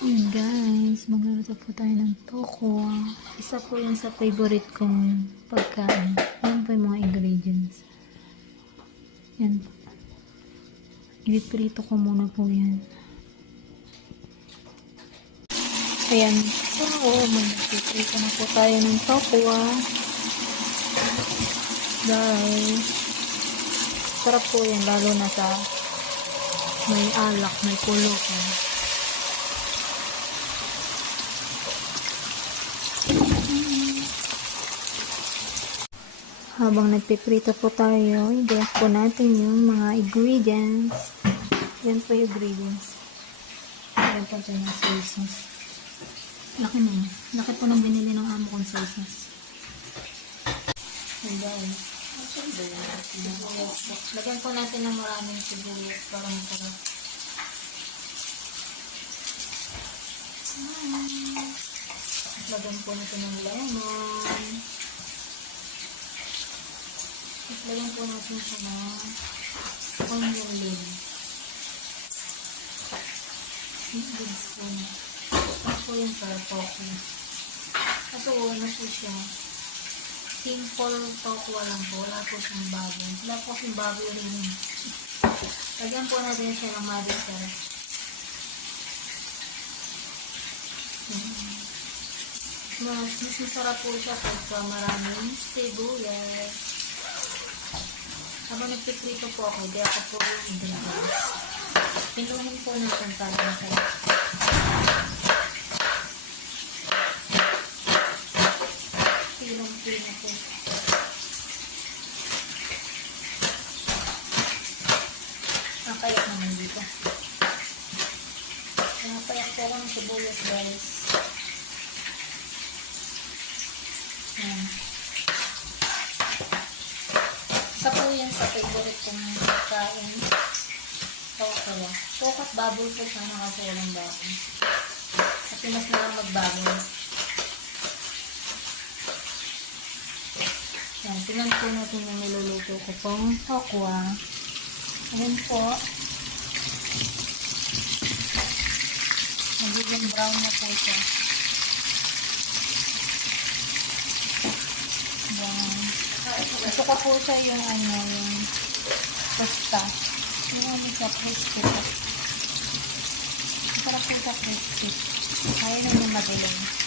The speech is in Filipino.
Ayan guys, magluluto po tayo ng tokwa. Isa po yan sa favorite kong pagkain. Yan po yung mga ingredients. Yan po. Ipiprito ko muna po yan. Ayan po, magpiprito na po tayo ng tokwa. Guys, sarap po yan, lalo na sa may alak, may kulo po. Habang nagpiprito po tayo, i-gas po natin yung mga ingredients. Yan po yung ingredients. Yan po tayo ng soy sauce. Laki na yun. Laki po nang binili ng amo kong soy sauce. Yan guys. Lagyan po natin ng maraming sibuyas para masarap. Lagyan po natin ng lemon. Lagyan po natin siya ng onion leaves. Leaves po na. Ito po yung sa tofu. Kaso ano po siya. Simple tofu lang po. Wala po siyang baboy. Wala po siyang baboy rin. Lagyan po natin siya ng madisar. Mas masarap po siya pagka maraming sibuyas. Habang nagpiprito po ako, hindi ako po yung ingredients. Pinuhin po natin para masarap. Pilong-pino po. Napayak naman dito. Napayak po ako ng sibuyas guys. Ayan. Isa po yan sa favorite kong kain. Tokwa. Tokat baboy po sana kasi walang baboy. Kasi mas na lang magbaboy. Yan. Tingnan po natin yung niluluto ko pong tokwa. Ayan po. Magiging brown na po siya. Yan. Gusto ko po siya yung yung pasta. Yung ano siya, crispy po. Masarap po siya crispy. Kaya na yung madilim.